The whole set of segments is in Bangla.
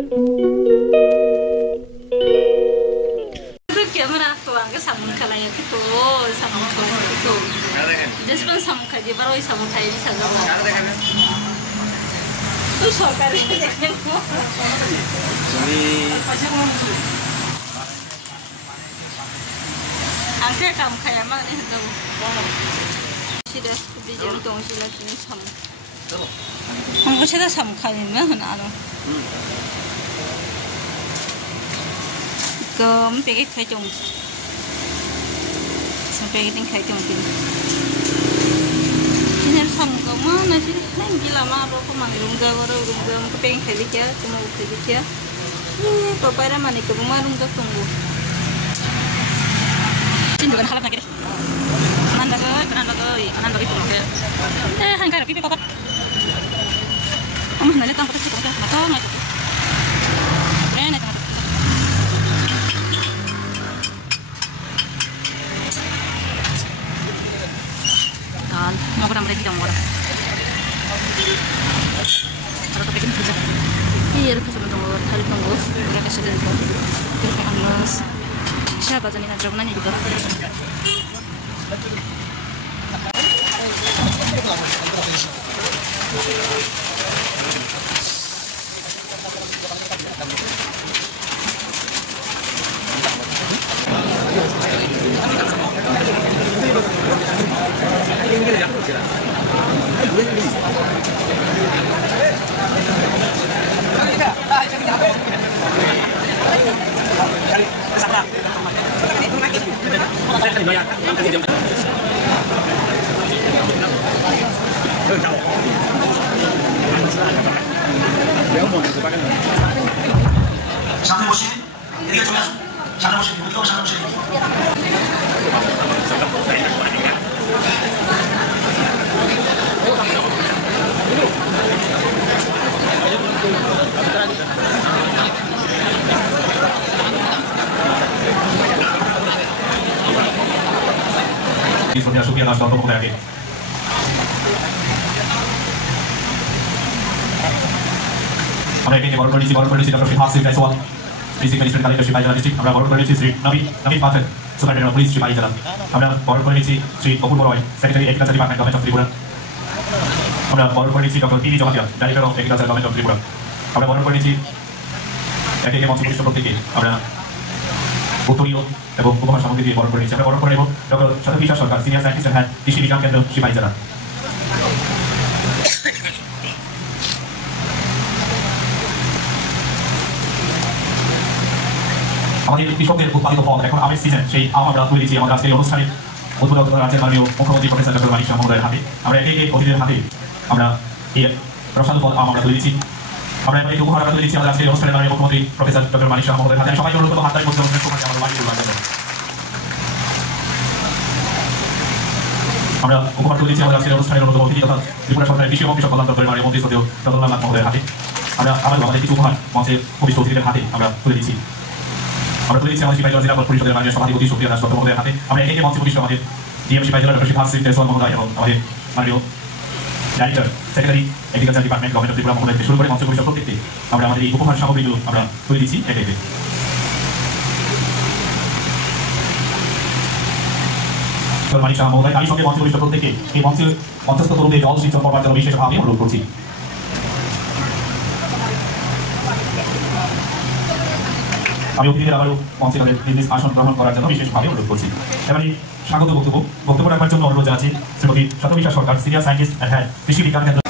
Camera aku angkat sambung kalanya itu sambung kalanya itu. Just pun sambung kaji baru sambung kaji saja. Itu sorkar ini. Angkat kamu kayak mana itu? Sudah dijadi dong sila ini sambung. Angkat saya sambung kali mana ada? Cơm thì cái khai trùng xong cái tiếng khai trùng thì nên xong có mà nó chỉ làm gì làm mà đâu có mang rung ga cái tiếng khai đi chứ cái màu khai đi chứ có phải là mà này cũng mà rung ga tung bu xin được halap lagi deh kanan lagi pulang ke hang kan kita dapat kamu sebenarnya tanpa sih kamu mata nggak mau kurang mereka tidak murah. Kalau kita bikin kerja, iya kita cuma tunggu hari tunggu mereka sudah itu kita angus. Siapa jadi nanti nanya juga. সামনে বসে এদিকে চলে আসুন সামনে বসে এদিকে সামনে বসে Sonia Sofia Nasdaq untuk lagi. আমরা এখানে বড় করেছি doctor Shihab Singh Jaiswal district magistrate collector Sipahijala district আমরা বড় করেছি শ্রী নবীন পাথর সুপারিনটেন্ডেন্ট অফ পুলিশ সিপাহীজলা আমরা বড় করেছি Shri Apurba Roy secretary agriculture department government of Tripura আমরা বড় করেছি doctor T Jamatia director of agriculture government of Tripura আমরা বড় করেছি একে মঞ্চপুলিশ প্রত্যেকে আমরা উত্তরীয় এবং উপহার সামগ্রী দিয়ে বড় করে নিচ্ছি আমরা বড় করে নেব doctor Shatabiswas Sarkar senior scientist and Krishi Vigyan কেন্দ্র সিপাহীজলা আমাদের কৃষকদের উৎপাদিত ফল এখন আমের সিজন সেই আম আমরা তুলে দিচ্ছি আমাদের আজকের অনুষ্ঠানে উদ্বোধক রাজ্যের মাননীয় মুখ্যমন্ত্রী প্রফেসর ডক্টর মানিক শাহ মহোদয়ের হাতে আমরা একে অতিথিদের হাতে আমরা এই প্রসাদ ফল আম আমরা তুলে দিচ্ছি আমরা এবার এই উপহার তুলে দিচ্ছি আমাদের আজকের অনুষ্ঠানের মাননীয় মুখ্যমন্ত্রী প্রফেসর ডক্টর মানিক শাহ মহোদয়ের হাতে সবাই অনুরোধ হাততালি করতে অনুষ্ঠানের সময় আমরা বাড়ি তুলবার জন্য আমরা উপহার তুলে দিচ্ছি আমাদের আজকের অনুষ্ঠানের অন্যতম অতিথি তথা ত্রিপুরা সরকারের কৃষি এবং কৃষক কল্যাণ দপ্তরের মাননীয় মন্ত্রী সদস্য চন্দ্রলাল নাথ মহোদয়ের হাতে আমরা আমাদের কিছু উপহার মঞ্চে কবি অতিথিদের হাতে আমরা তুলে দিচ্ছি আমরা তুলে দিচ্ছি আমাদের সিপাহীজলা জেলা পরিষদের মাননীয় সভাপতি সুপ্রিয়া দাস মহোদয়ের হাতে আমরা একে মঞ্চে প্রতিষ্ঠা আমাদের ডিএম সিপাহীজলা ডক্টর শিহাব সিং জয়সওয়াল মহোদয় এবং আমাদের মাননীয় director secretary agriculture department government of Tripura মহোদয় থেকে শুরু করে মঞ্চ পরিষদ প্রত্যেককে আমরা আমাদের এই উপহার সামগ্রীগুলো আমরা তুলে দিচ্ছি একে একে মানিক শাহ মহোদয় আমি সঙ্গে মঞ্চ পরিষদ প্রত্যেককে এই মঞ্চস্থ তরুণদের জল সিঞ্চন করবার জন্য বিশেষভাবে অনুরোধ করছি আমি অতিথিদের আবারও মঞ্চে তাদের নির্দিষ্ট আসন গ্রহণ করার জন্য বিশেষভাবে অনুরোধ করছি এবারে স্বাগত বক্তব্য রাখবার জন্য অনুরোধ জানাচ্ছি Shrimati শতবিশ্বাস Sarkar senior scientist and Krishi Vigyan কেন্দ্র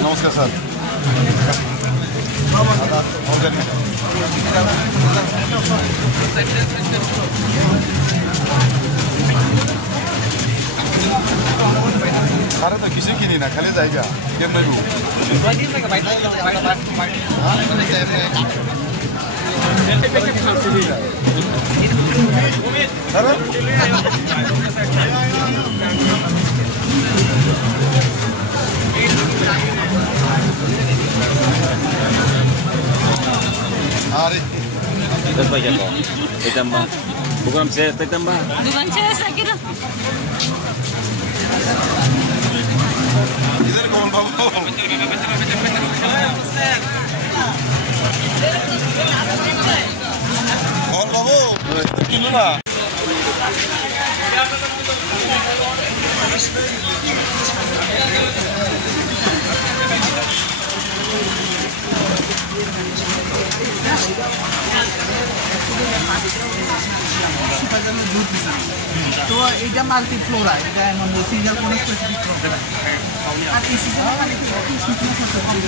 नमस्कार सर खाना तो किसी की नहीं ना खाली जाएगा गेम नहीं Terus banyak kok, ditambah. Bukan saya ditambah. Bukan saya kira. इधर कौन बाबू कौन बाबू किलो ना তো এটা মাল্টি ফ্লোরা এটা এমন সিঙ্গেল কোনো স্পেসিফিক প্রবলেম আর এই সিজনে মানে কি সিজনে করতে হবে